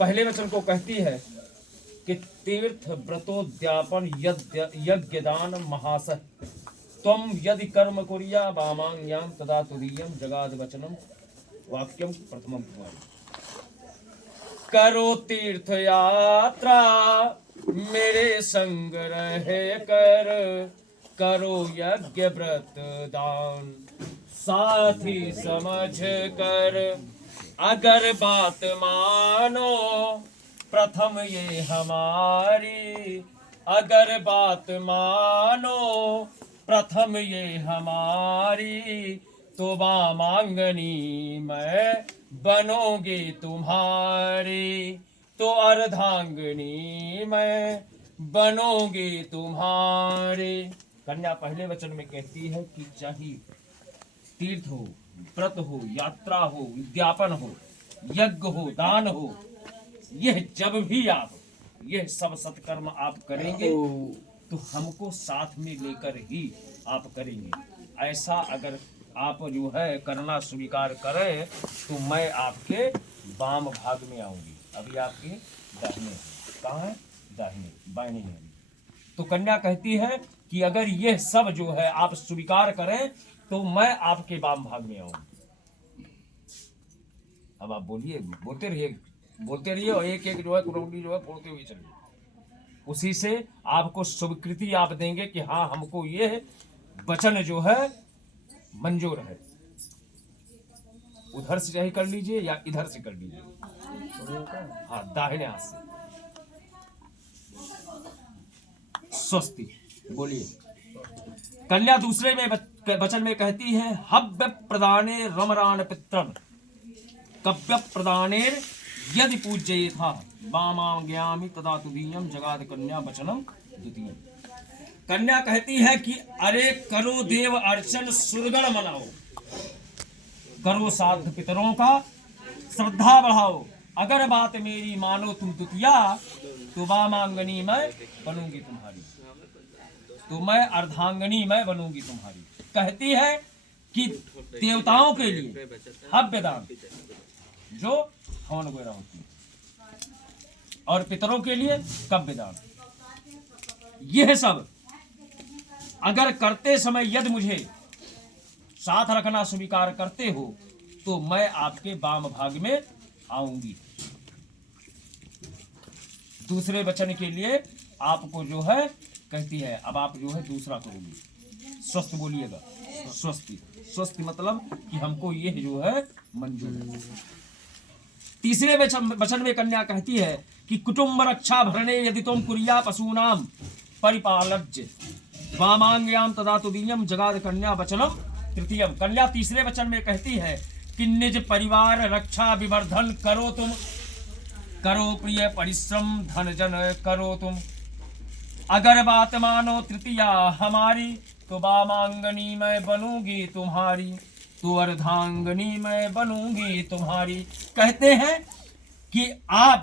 पहले वचन को कहती है कि तीर्थ व्रतोद्यापन यज्ञ दान महासह त्वं यदि कर्म कुर्या वामांग्याम तदा तुदीयम जगाद वचनम वाक्यम प्रथमम कुमारी। करो तीर्थ यात्रा मेरे संग रहे कर, करो यज्ञ व्रत दान साथी समझ कर, अगर बात मानो प्रथम ये हमारी, अगर बात मानो प्रथम ये हमारी, तो वामांगनी मैं बनोगे तुम्हारी, तो अर्धांगनी मैं बनोगे तुम्हारे। कन्या पहले वचन में कहती है कि चाहे तीर्थ हो, व्रत हो, यात्रा हो, विज्ञापन हो, यज्ञ हो, दान हो, यह जब भी आप यह सब सत्कर्म आप करेंगे तो हमको साथ में लेकर ही आप करेंगे। ऐसा अगर आप जो है करना स्वीकार करें तो मैं आपके वाम भाग में आऊंगी। अभी आपके दाहिने हैं। कहाँ है? दाहिने, बाहिने में। तो कन्या कहती है कि अगर यह सब जो है आप स्वीकार करें तो मैं आपके वाम भाग में आऊंगी। अब आप बोलिए, बोलते रहिए और एक एक जो है कुरौनी जो है फोड़ते हुए चलिए। उसी से आपको स्वीकृति आप देंगे कि हाँ हमको ये वचन जो है मंजूर है। उधर से चाहे कर लीजिए या इधर से कर लीजिए। हाँ, दाहिने हाथ से। स्वस्ति बोलिए। कन्या दूसरे में वचन में कहती है हव्य प्रदाने रमरान पित्रम कव्य प्रदाने यदि पूज्य था वामांग्यामि तदा तुदीयम जगाद कन्या वचनम द्वितीयम। कन्या कहती है कि अरे करो देव अर्चन सुरगण मनाओ, करो साध पितरों का श्रद्धा बढ़ाओ, अगर बात मेरी मानो तुम द्वितीया तो वामांगनी मैं बनूंगी तुम्हारी, तो मैं अर्धांगनी मैं बनूंगी तुम्हारी। कहती है कि देवताओं के लिए हव्य दान जो हवन वगैरह होती है और पितरों के लिए कव्य दान, यह सब अगर करते समय यदि मुझे साथ रखना स्वीकार करते हो तो मैं आपके वाम भाग में आऊंगी। दूसरे वचन के लिए आपको जो है कहती है अब आप जो है दूसरा करोगे। स्वस्थ बोलिएगा। स्वस्ति, स्वस्ति मतलब कि हमको यह जो है मंजूर है। तीसरे वचन में कन्या कहती है कि कुटुंब रक्षा भरणे यदि तुम कुरिया पशूनाम परिपालज्य वामांग्याम तदा तुदीयम जगाद कन्या वचनम तृतीयम। कन्या तीसरे वचन में कहती है कि निज परिवार रक्षा विवर्धन करो तुम, करो प्रिय परिश्रम धन जन करो तुम, अगर बात मानो तृतीया हमारी तो वामांगनी मैं बनूंगी तुम्हारी, तो अर्धांगनी मैं बनूंगी तुम्हारी। कहते हैं कि आप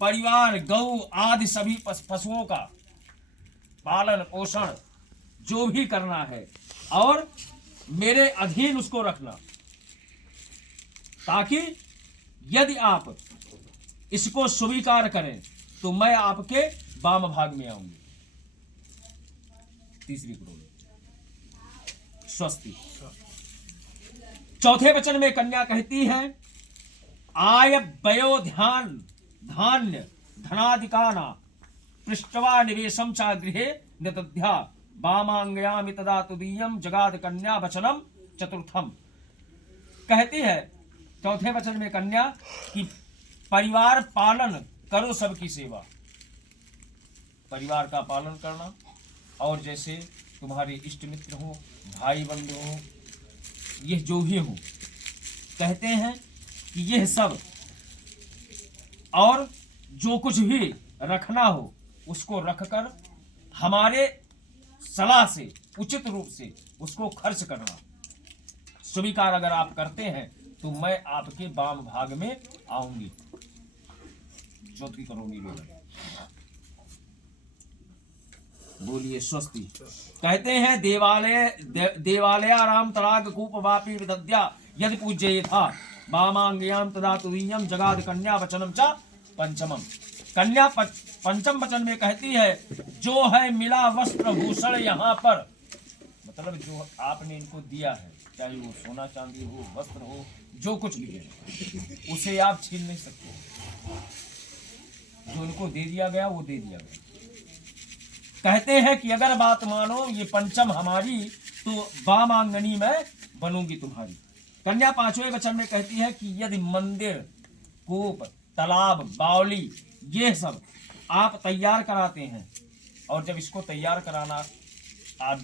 परिवार गौ आदि सभी पशुओं का पालन पोषण जो भी करना है और मेरे अधीन उसको रखना, ताकि यदि आप इसको स्वीकार करें तो मैं आपके वाम भाग में आऊंगी। तीसरी करोड़ स्वस्ति। चौथे वचन में कन्या कहती है आय वयो ध्यान धान्य धनादिकाना पृष्ठवा निवेशम चा गृहे निदध्या वामांग्यामि तदा तुदीयम जगाद कन्या वचनम चतुर्थम। कहती है चौथे वचन में कन्या कि परिवार पालन करो, सबकी सेवा, परिवार का पालन करना और जैसे तुम्हारे इष्ट मित्र हो, भाई बंधु हो, यह जो भी हो, कहते हैं कि यह सब और जो कुछ भी रखना हो उसको रखकर हमारे सलाह से उचित रूप से उसको खर्च करना स्वीकार अगर आप करते हैं तो मैं आपके वाम भाग में आऊंगी। चौथी करोगी लोग बोलिए स्वस्ति। कहते हैं देवालयाराम तड़ाग कूप वापी विदद्या यदि पूज्य था वामांग्याम तदा तुदीयम जगाद कन्या वचनम च पंचमम। कन्या पंचम वचन में कहती है जो है मिला वस्त्र भूषण यहाँ पर, मतलब जो आपने इनको दिया है, चाहे वो सोना चांदी हो, वस्त्र हो, जो कुछ भी है, उसे आप छीन नहीं सकते। जो इनको दे दिया गया वो दे दिया गया। कहते हैं कि अगर बात मानो ये पंचम हमारी, तो वामांगनी में बनूंगी तुम्हारी। कन्या पांचवें वचन में कहती है कि यदि मंदिर, कूप, तालाब, बावली, ये सब आप तैयार कराते हैं, और जब इसको तैयार कराना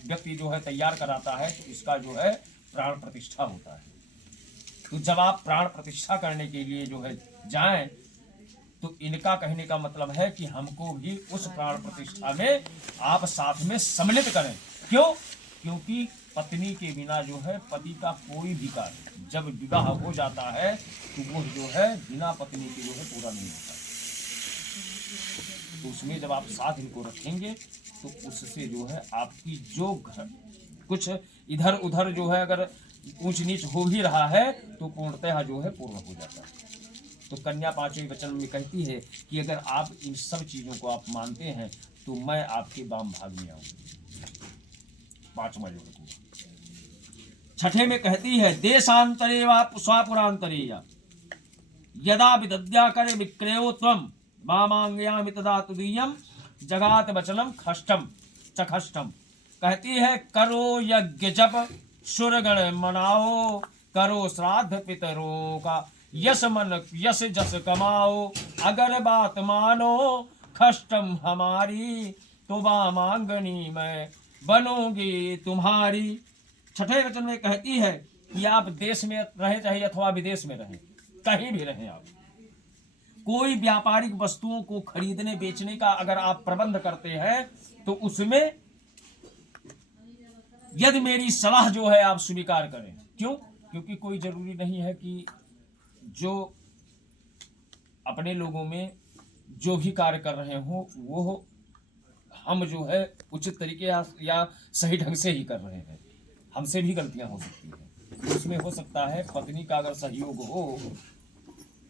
व्यक्ति जो है तैयार कराता है, तो इसका जो है प्राण प्रतिष्ठा होता है। तो जब आप प्राण प्रतिष्ठा करने के लिए जो है जाएं, तो इनका कहने का मतलब है कि हमको भी उस प्राण प्रतिष्ठा में आप साथ में सम्मिलित करें। क्यों? क्योंकि पत्नी के बिना जो है पति का कोई भी कार्य, जब विवाह हो जाता है तो वो जो है बिना पत्नी के जो है पूरा नहीं होता। तो उसमें जब आप साथ इनको रखेंगे तो उससे जो है आपकी जो कुछ इधर उधर जो है अगर ऊंच नीच हो भी रहा है तो पूर्णतः जो है पूर्ण हो जाता है। तो कन्या पांचवें वचन में कहती है कि अगर आप इन सब चीजों को आप मानते हैं तो मैं आपके वाम भाग में आऊंगी। पांचवा जो है। छठे में कहती है देशांतरे वा स्वापुरांतरे यदा विदद्या करे विक्रयो त्वम वामांगयामि तदा तुदीयम जगात वचनम खष्टम चखष्टम। कहती है करो यज्ञ जप सुरगण मनाओ, करो श्राद्ध पितरों का यश मन यश जस कमाओ, अगर बात मानो खष्टम हमारी, तो वामांगनी में बनोगी तुम्हारी। छठे वचन में कहती है कि आप देश में रहे चाहे अथवा विदेश में रहें, कहीं भी रहें, आप कोई व्यापारिक वस्तुओं को खरीदने बेचने का अगर आप प्रबंध करते हैं तो उसमें यदि मेरी सलाह जो है आप स्वीकार करें। क्यों? क्योंकि कोई जरूरी नहीं है कि जो अपने लोगों में जो भी कार्य कर रहे हो वो हम जो है उचित तरीके या सही ढंग से ही कर रहे हैं। हमसे भी गलतियां हो सकती हैं। उसमें हो सकता है पत्नी का अगर सहयोग हो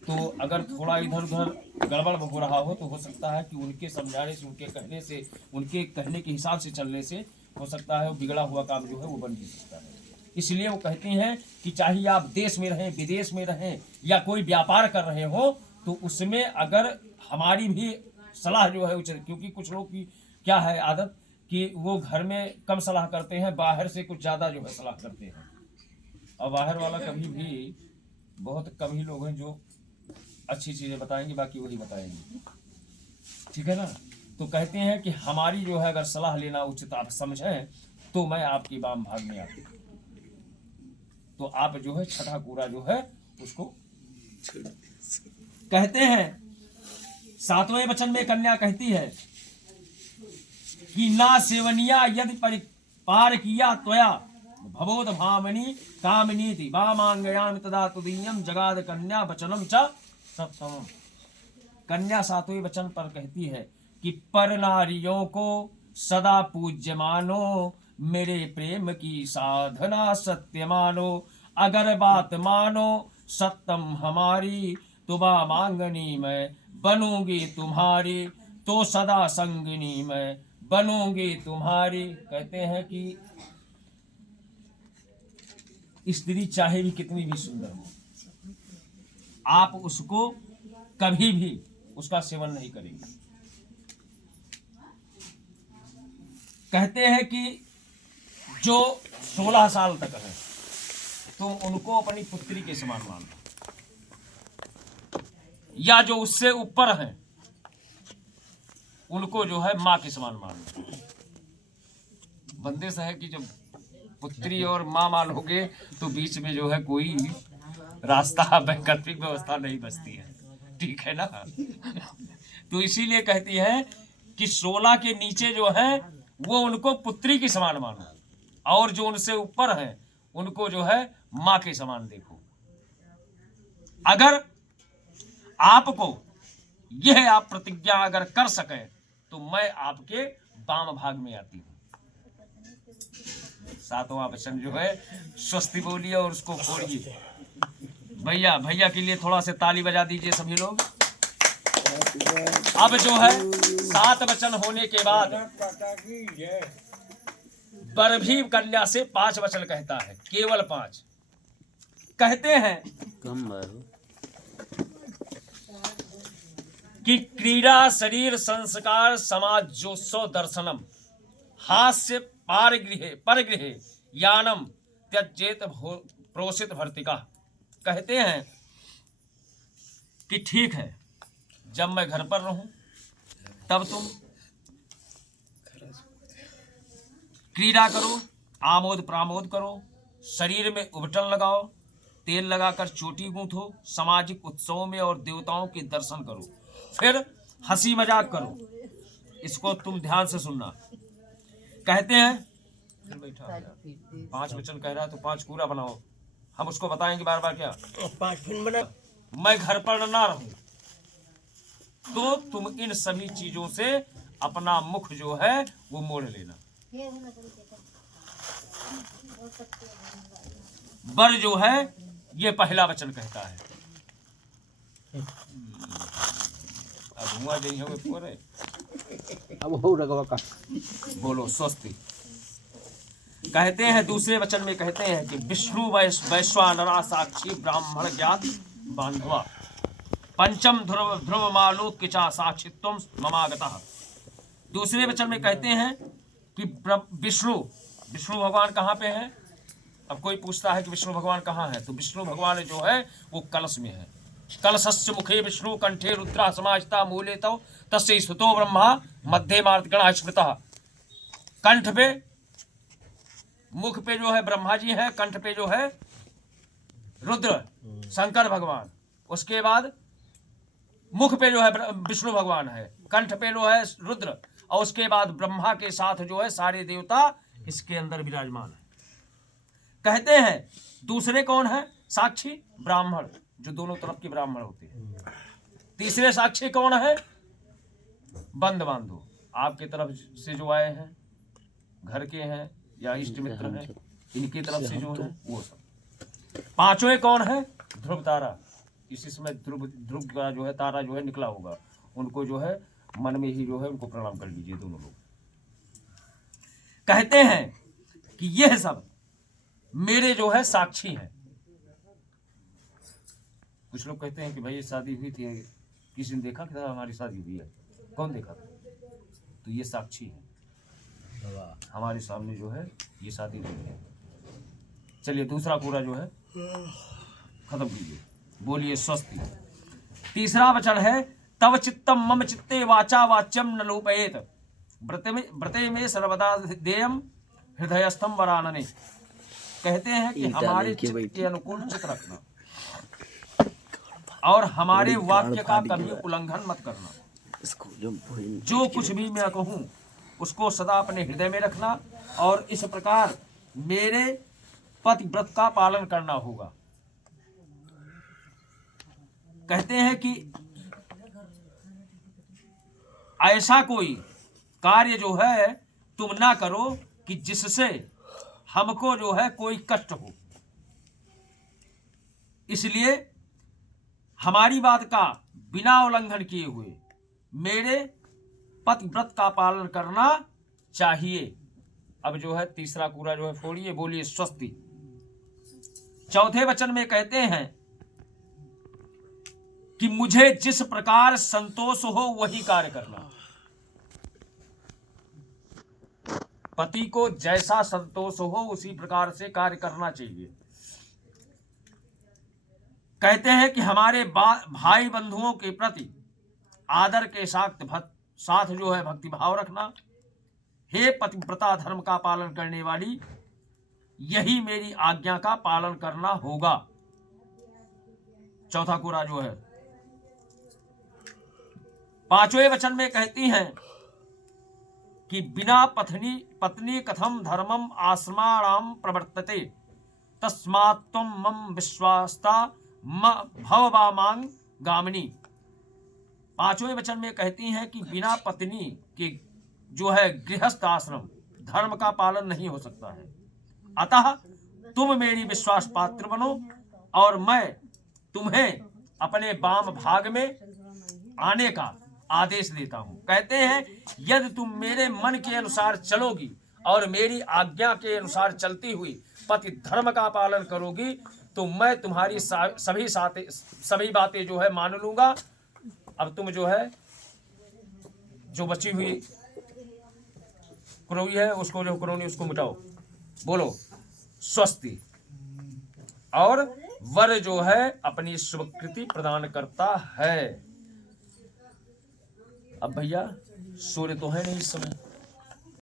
तो अगर थोड़ा इधर उधर गड़बड़ हो रहा हो तो हो सकता है कि उनके समझाने से, उनके कहने से, उनके कहने के हिसाब से चलने से हो सकता है वो बिगड़ा हुआ काम जो है वो बन भी सकता है। इसलिए वो कहती हैं कि चाहे आप देश में रहें, विदेश में रहें या कोई व्यापार कर रहे हो तो उसमें अगर हमारी भी सलाह जो है उचित, क्योंकि कुछ लोग की क्या है आदत कि वो घर में कम सलाह करते हैं, बाहर से कुछ ज़्यादा जो है सलाह करते हैं। और बाहर वाला कभी भी बहुत कम ही लोग हैं जो अच्छी चीज़ें बताएंगे, बाकी वही बताएंगे। ठीक है ना? तो कहते हैं कि हमारी जो है अगर सलाह लेना उचित आप समझें तो मैं आपके वाम भाग में आती। तो आप जो है छठा कूड़ा जो है उसको कहते हैं। सातवें वचन में कन्या कहती है कि ना सेवनिया यदि पार किया त्वया भवोद भामनी कामिनीति वामांगयामि तदा तुदीयम जगाद कन्या वचनम च सप्तम। कन्या सातवें वचन पर कहती है कि पर नारियों को सदा पूज्य मानो, मेरे प्रेम की साधना सत्य मानो, अगर बात मानो सत्यम हमारी, तो वामांगनी में बनूंगी तुम्हारी, तो सदा संगिनी में बनूंगी तुम्हारी। कहते हैं कि स्त्री चाहे भी कितनी भी सुंदर हो, आप उसको कभी भी उसका सेवन नहीं करेंगे। कहते हैं कि जो 16 साल तक है तुम उनको अपनी पुत्री के समान मानो, या जो उससे ऊपर हैं उनको जो है माँ के समान मानो। बंदिश है कि जब पुत्री और माँ मानोगे तो बीच में जो है कोई रास्ता, वैकल्पिक व्यवस्था नहीं बचती है। ठीक है ना? तो इसीलिए कहती है कि 16 के नीचे जो है वो उनको पुत्री के समान मानो, और जो उनसे ऊपर है उनको जो है माँ के समान देखो। अगर आपको यह आप प्रतिज्ञा अगर कर सकें तो मैं आपके वाम भाग में आती हूँ। सातवां वचन जो है स्वस्ति बोलिए और उसको फोड़िए। भैया के लिए थोड़ा से ताली बजा दीजिए सभी लोग। अब जो है 7 वचन होने के बाद बरभी कन्या से 5 वचन कहता है, केवल 5 कहते हैं कि क्रीड़ा शरीर संस्कार समाज जोत्सव दर्शनम हास्य परगृह यानम त्यजेत प्रोषित भर्तिका। कहते हैं कि ठीक है, जब मैं घर पर रहूं तब तुम क्रीड़ा करो, आमोद प्रमोद करो, शरीर में उबटन लगाओ, तेल लगाकर चोटी गूंथो, सामाजिक उत्सवों में और देवताओं के दर्शन करो, फिर हंसी मजाक करो। इसको तुम ध्यान से सुनना। कहते हैं 5 वचन कह रहा है तो 5 पूरा बनाओ, हम उसको बताएंगे बार बार। क्या 5 फिल्म बना? मैं घर पर ना रहूं तो तुम इन सभी चीजों से अपना मुख जो है वो मोड़ लेना। बर जो है ये पहला वचन कहता है। अब हुआ नहीं होगे पूरे, अब हो रहा का बोलो स्वस्ति। कहते हैं दूसरे वचन में कहते हैं कि विष्णु वैश्वानरा साक्षी ब्राह्मण ज्ञात बांधवा पंचम ध्रुव मालोक्य चा साक्षित्वम ममागतः। दूसरे वचन में कहते हैं कि विष्णु भगवान कहाँ पे है। अब कोई पूछता है कि विष्णु भगवान कहाँ है, तो विष्णु भगवान जो है वो कलश में है। कलशस्य मुखे विष्णु कंठे रुद्रा समाजता मूले तव तस्य स्तुतो ब्रह्मा मध्य मार्गण स्मृतः। कंठ पे, मुख पे जो है ब्रह्मा जी है, कंठ पे जो है रुद्र शंकर भगवान, उसके बाद मुख पे जो है विष्णु भगवान है, कंठ पे जो है रुद्र, और उसके बाद ब्रह्मा के साथ जो है सारे देवता इसके अंदर विराजमान है। कहते हैं दूसरे कौन है साक्षी, ब्राह्मण, जो दोनों तरफ के ब्राह्मण होते हैं। तीसरे साक्षी कौन है, बंद बांधो, आपके तरफ से जो आए हैं, घर के हैं या इष्ट मित्र हैं, इनकी तरफ से जो है वो सब। पांचवें कौन है, ध्रुव तारा। इसी समय ध्रुव का जो है तारा जो है निकला होगा, उनको जो है मन में ही जो है उनको प्रणाम कर लीजिए दोनों लोग। कहते हैं कि यह सब मेरे जो है साक्षी हैं। कुछ लोग कहते हैं कि भाई ये शादी हुई थी, किसी ने देखा कि हमारी शादी हुई है, कौन देखा? तो ये साक्षी है, हमारे सामने जो है ये शादी हुई है। चलिए दूसरा पूरा जो है खत्म कीजिए, बोलिए स्वस्ति। तीसरा वचन है तव चित्तम मम चित्ते वाचा वाच्यम न लोपयेत व्रते में सर्वदा देयम हृदयस्थम वरानने। कहते हैं कि हमारे चित्त के अनुकूल चित्त रखना और हमारे वाक्य का कभी उल्लंघन मत करना। जो कुछ भी मैं कहूँ उसको सदा अपने हृदय में रखना और इस प्रकार मेरे पतिव्रत का पालन करना होगा। कहते हैं कि ऐसा कोई कार्य जो है तुम ना करो कि जिससे हमको जो है कोई कष्ट हो। इसलिए हमारी बात का बिना उल्लंघन किए हुए मेरे पतिव्रत का पालन करना चाहिए। अब जो है तीसरा पूरा जो है फोड़िए, बोलिए स्वस्ति। चौथे वचन में कहते हैं कि मुझे जिस प्रकार संतोष हो वही कार्य करना। पति को जैसा संतोष हो उसी प्रकार से कार्य करना चाहिए। कहते हैं कि हमारे भाई बंधुओं के प्रति आदर के साथ जो है भक्ति भाव रखना। हे पतिव्रता धर्म का पालन करने वाली, यही मेरी आज्ञा का पालन करना होगा। चौथा कोरा जो है। पांचवें वचन में कहती हैं कि बिना पत्नी कथम धर्मम आस्माणाम प्रवर्तते तस्मात्त्वं मम विश्वास्ता भववामांग गामिनी। पांचवें वचन में कहती हैं कि बिना पत्नी के जो है गृहस्थ आश्रम धर्म का पालन नहीं हो सकता है। अतः तुम मेरी विश्वास पात्र बनो और मैं तुम्हें अपने वाम भाग में आने का आदेश देता हूं। कहते हैं यदि तुम मेरे मन के अनुसार चलोगी और मेरी आज्ञा के अनुसार चलती हुई पति धर्म का पालन करोगी तो मैं तुम्हारी सभी बातें जो है मान लूंगा। अब तुम जो है जो बची हुई कुरौनी है उसको जो कुरौनी उसको मिटाओ, बोलो स्वस्ति। और वर जो है अपनी स्वीकृति प्रदान करता है। अब भैया सूर्य तो है नहीं इस समय,